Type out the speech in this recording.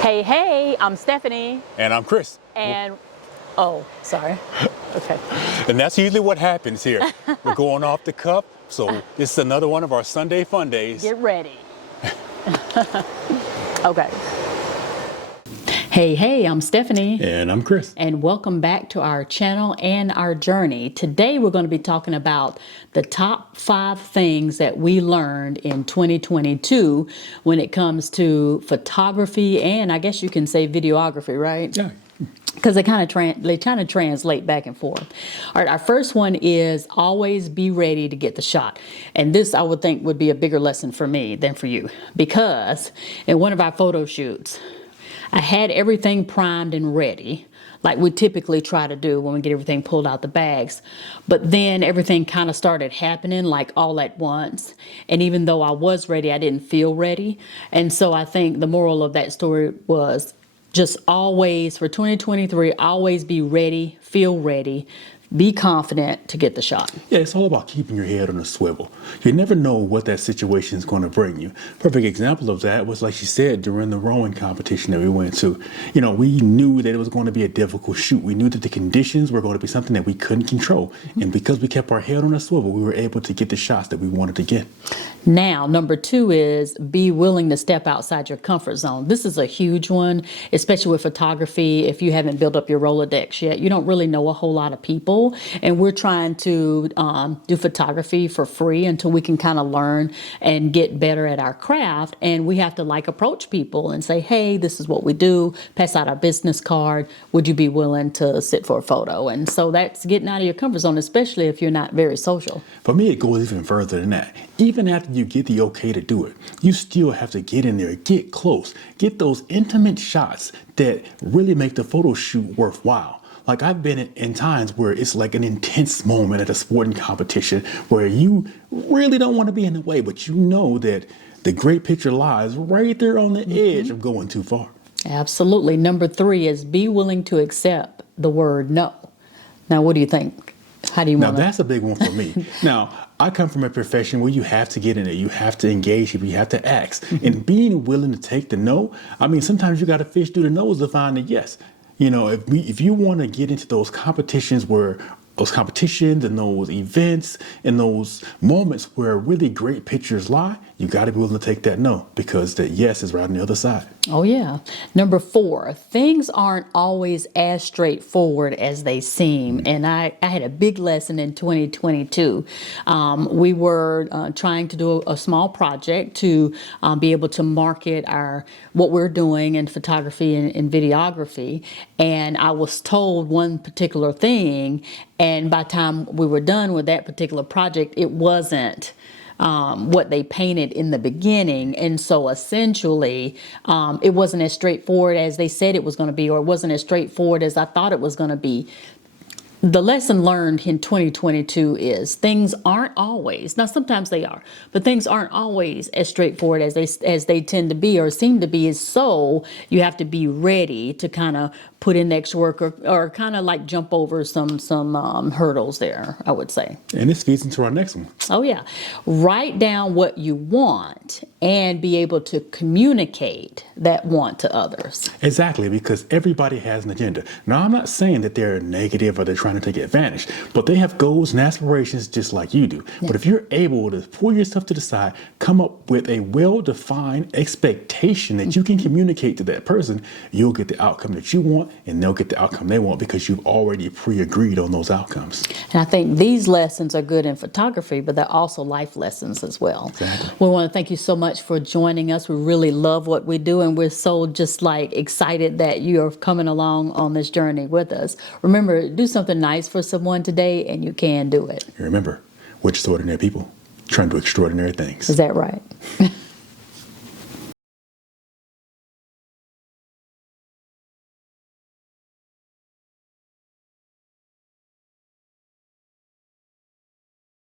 Hey, hey, I'm Stephanie. And I'm Chris. And, oh, sorry. Okay. And that's usually what happens here. We're going off the cuff, so this is another one of our Sunday fun days. Get ready. Okay. Hey, hey, I'm Stephanie. And I'm Chris. And welcome back to our channel and our journey. Today we're going to be talking about the top 5 things that we learned in 2022 when it comes to photography and I guess you can say videography, right? Yeah. Because they kind of translate back and forth. All right, our first one is always be ready to get the shot. And this I would think would be a bigger lesson for me than for you, because in one of our photo shoots, I had everything primed and ready, like we typically try to do when we get everything pulled out the bags. But then everything kind of started happening like all at once. And even though I was ready, I didn't feel ready. And so I think the moral of that story was just always, for 2023, always be ready, feel ready, be confident to get the shot. Yeah, it's all about keeping your head on a swivel. You never know what that situation is going to bring you. Perfect example of that was, like she said, during the rowing competition that we went to. You know, we knew that it was going to be a difficult shoot. We knew that the conditions were going to be something that we couldn't control. And because we kept our head on a swivel, we were able to get the shots that we wanted to get. Now, number 2 is be willing to step outside your comfort zone. This is a huge one, especially with photography. If you haven't built up your Rolodex yet, you don't really know a whole lot of people. And we're trying to do photography for free until we can kind of learn and get better at our craft. And we have to approach people and say, hey, this is what we do. Pass out our business card. Would you be willing to sit for a photo? And so that's getting out of your comfort zone, especially if you're not very social. For me, it goes even further than that. Even after you get the okay to do it, you still have to get in there, get close, get those intimate shots that really make the photo shoot worthwhile. Like I've been in times where it's like an intense moment at a sporting competition where you really don't want to be in the way, but you know that the great picture lies right there on the edge of going too far. Absolutely. Number 3 is be willing to accept the word no. Now, what do you think? How do you want to? Now, that's a big one for me. Now, I come from a profession where you have to get in it. You have to engage people. You have to ask. And being willing to take the no, I mean, sometimes you got to fish through the nose to find the yes. You know, if you want to get into those competitions and those events and those moments where really great pictures lie, you got to be willing to take that no, because that yes is right on the other side. Oh, yeah. Number 4, things aren't always as straightforward as they seem. And I had a big lesson in 2022. We were trying to do a small project to be able to market what we're doing in photography and videography. And I was told one particular thing. And by the time we were done with that particular project, it wasn't what they painted in the beginning. And so essentially, it wasn't as straightforward as they said it was going to be, or it wasn't as straightforward as I thought it was going to be. The lesson learned in 2022 is things aren't always, now sometimes they are, but things aren't always as straightforward as they tend to be or seem to be. So you have to be ready to kind of put in extra work or kind of jump over some hurdles there, I would say. And this feeds into our next one. Oh, yeah. Write down what you want and be able to communicate that want to others. Exactly, because everybody has an agenda. Now, I'm not saying that they're negative or they're trying to take advantage, but they have goals and aspirations just like you do. Yeah. But if you're able to pull yourself to the side, come up with a well-defined expectation that you can communicate to that person, you'll get the outcome that you want, and they'll get the outcome they want because you've already pre-agreed on those outcomes. And I think these lessons are good in photography, but they're also life lessons as well. Exactly. We want to thank you so much for joining us. We really love what we do, and we're so just excited that you're coming along on this journey with us. Remember, do something nice for someone today, and you can do it. And remember, we're just ordinary people trying to do extraordinary things. Is that right?